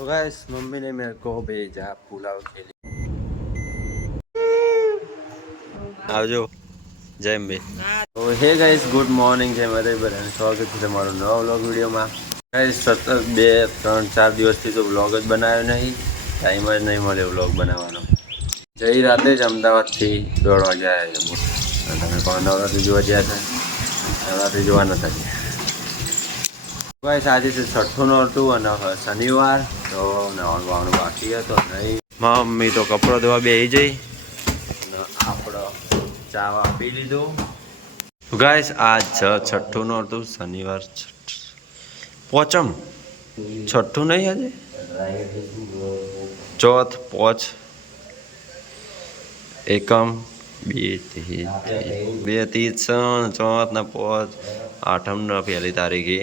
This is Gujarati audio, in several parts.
तो गाइस मम्मी ने मेरे को भेजा पुलाव के लिए। આવજો જય અંબે। તો હે ગાઈસ ગુડ મોર્નિંગ જય માતા બધાને સ્વાગત છે તમારો નવા વ્લોગ વિડીયોમાં। ગાઈસ સતત 2-3-4 દિવસથી તો વ્લોગ જ બનાવ્યો નહીં, ટાઈમ જ નહીં મળ્યો વ્લોગ બનાવવાનો। જઈ રાતે જ અમદાવાદથી 1:30 વાગે આવ્યા છે અને તમે પણ નવરાત્રી જોવા ગયા છે, નવરાત્રી જોવા નતા ગયા। ગાઈસ આજે છે છઠ્ઠું નોરતું અને શનિવાર, તો નવાનું બાકી હતો નહીં। મમ્મી તો કપડો ધોવા બેસી જઈ અને આપણો ચા પી લીધો। ગાઈસ આજ છે છઠ્ઠું નોરતું, શનિવાર પોચમ છઠ્ઠું નહીં, આજે ચોથ પોચ એકમ બે ત્રીસ ચોથ ને પોચ આઠમ ને 1લી તારીખે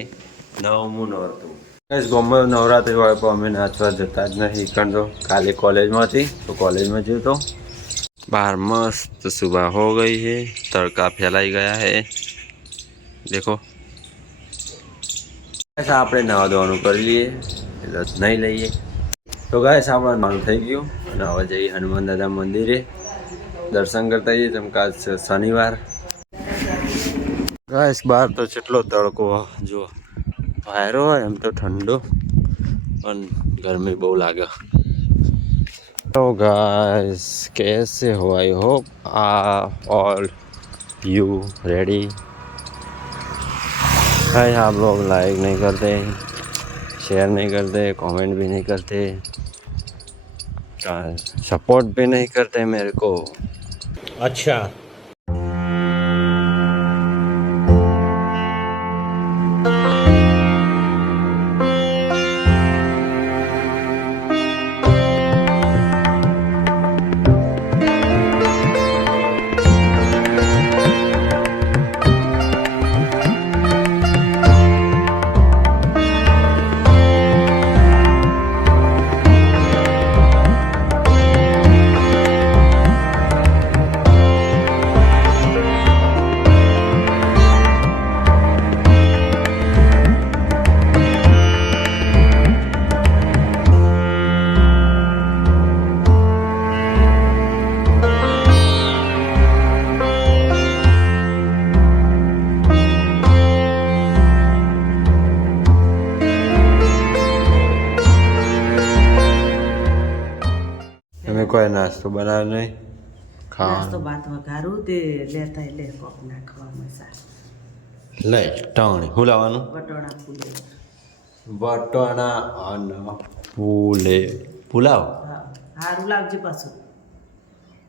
9મું નોરતું। ગાઈસ ગમે નવરાત્રી હોય પણ અમે નાચવા જતા જ નહીં, કારણ તો કાલે कॉलेज थी तो कॉलेज में जो तो बाहर मस्त सुबह हो गई है, तड़का फैलाई गया है देखो। ऐसा આપણે નવા ધોવાનું કરી લઈએ એટલે નહીં લઈએ। તો ગાઈસ આપણે નવાનું થઈ ગયું અને હવે જઈએ હનુમાન દાદા મંદિરે દર્શન કરતા જઈએ, જેમ કે આજ છે શનિવાર। ગાઈસ બહાર તો કેટલો તડકો જો વાયરો હોય એમ તો ઠંડો પણ गर्मी બહુ લાગે। तो गाइस कैसे हो, I hope all you ready. भाई आप लोग लाइक नहीं करते, शेयर नहीं करते, कमेंट भी नहीं करते, सपोर्ट भी नहीं करते मेरे को। अच्छा कोई नाश्तो बना नहीं, नाश्तो बात वघारू ते लेता ले कोक नाखवा मसा ले टाणी हुलावानु बटोड़ा फूले बटोड़ा અને ફૂલે પુલાવ। हारू लावजे पाछो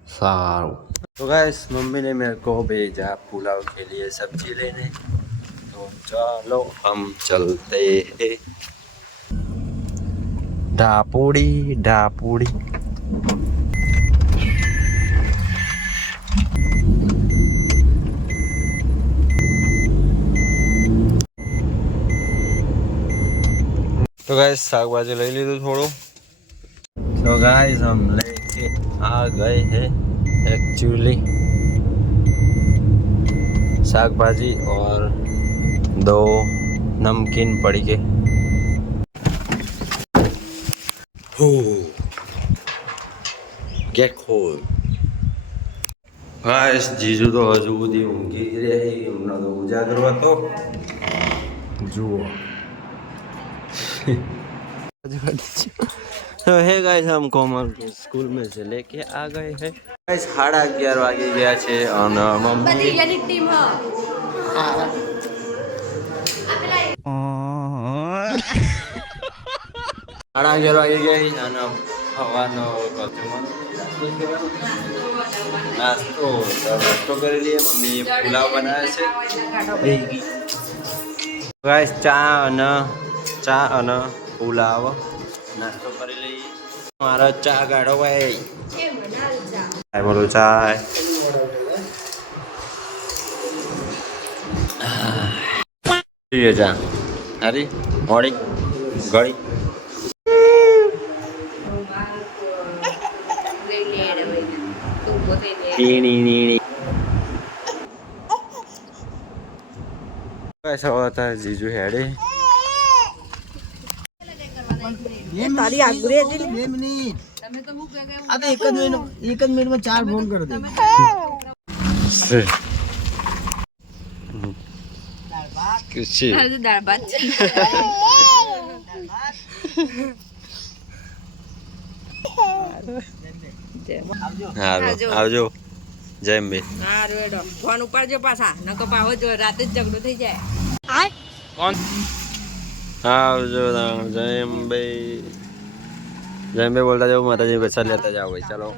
सारू। तो गाइस मम्मी ने मेरे को भेजा पुलाव के लिए सब्जी लेने, तो चलो हम चलते हैं। ढापूड़ी ढापूड़ी तो गाइस साग भाजी ले ली थोड़ो। तो गाइस हम लेके आ गए हैं एक्चुअली साग भाजी और 2 नमकीन पड़ी के। गेट खोल। गाइस जीजू तो हजू बधी ઊંઘી રહી, હમણાં તો ઉજાગરો હતો જુઓ। तो है गाइस हम कॉमन स्कूल में से लेके आ गए हैं। गाइस 11:30 वागे गया छे और मम्मी यानी टीम ह 11:30 वागे गई અને હવાનો નાસ્તો કરી લઈએ। મમ્મી પુલાવ બનાવે છે। ગાઈસ ચા અને પુલાવ નાસ્તો કરી લઈએ। મારો ચા ગાડો ભાઈ બોલો ચાય જા હારી મોડી ગળી ऐसा होता है जीजू हेडे તારી આંગળી હતી ને? 2 મિનિટ આ તો એક જ મિનિટમાં 4 ફોન કરી દે ખુશી દાળ ભાત છે. હારું આવજો જય અંબે હારું હેડો. ફોન ઉપાડજો પાછા નકર પાહો જો રાતે જ ઝઘડો થઈ જાય. આવજો જય અંબે જય અંબે બોલતા જાવ માતાજી પૈસા લેતા જાવ ભાઈ ચાલો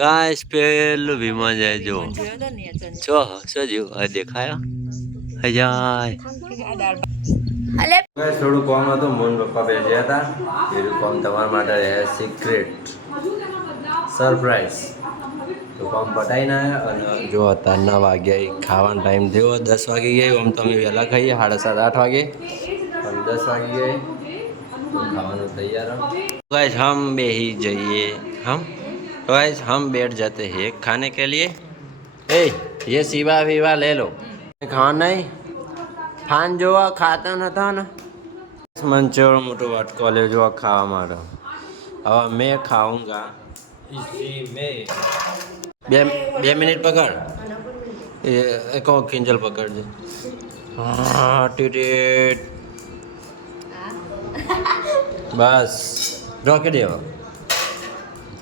ગાઈસ પેલું વિમાન જાય જો જોયો તો ને યાર છો શું જીવ હવે દેખાયો જાય ગાઈસ થોડું કોમ હતું મોન પપ્પા બેસ્યા હતા એનું કોમ તમારા માટે રહે સિક્રેટ સરપ્રાઈઝ તો કોમ પટાઈને આવ્યા અને જો અત્યારના વાગ્યા ખાવાનો ટાઈમ થયો 10 વાગી ગયા આમ તો અમે વહેલા ખાઈએ 7:30 8 વાગે પણ 10 વાગી ગए तो खाવાનું तैयार गाइस हम बेही जाइए हम गाइस हम बैठ जाते हैं खाने के लिए ए ये सीवा वीवा ले लो खाना नहीं खान जो खाता नता ને મંચોર મોટો વાટકો લેજો ખાવા માટે હવે મેં ખાऊंगा इसी में બે મિનિટ પકડ એક કિંજલ પકડજે હા ટીટીટ બસ રોકી દેવો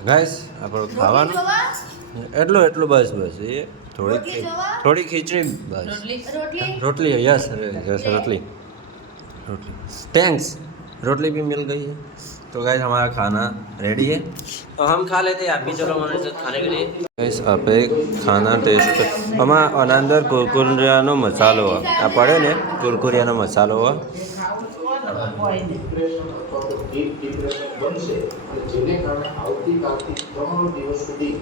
ગાઈસ આપણું ખાવાનું એટલું બસ એ થોડી ખીચડી બસ रोटली यस यस रोटली थैंक्स रोटली भी मिल गई है तो गाइस हमारा खाना रेडी है तो हम खा लेते हैं आप भी चलो हमारे साथ खाने के लिए गाइस आप खाना टेस्ट हमारा अंदर कुरकुरियाનો મસાલો આ પડ્યો ને કુરકુરિયાનો મસાલો બનશે જેને કારણે આવતીકાલથી 3 દિવસ સુધી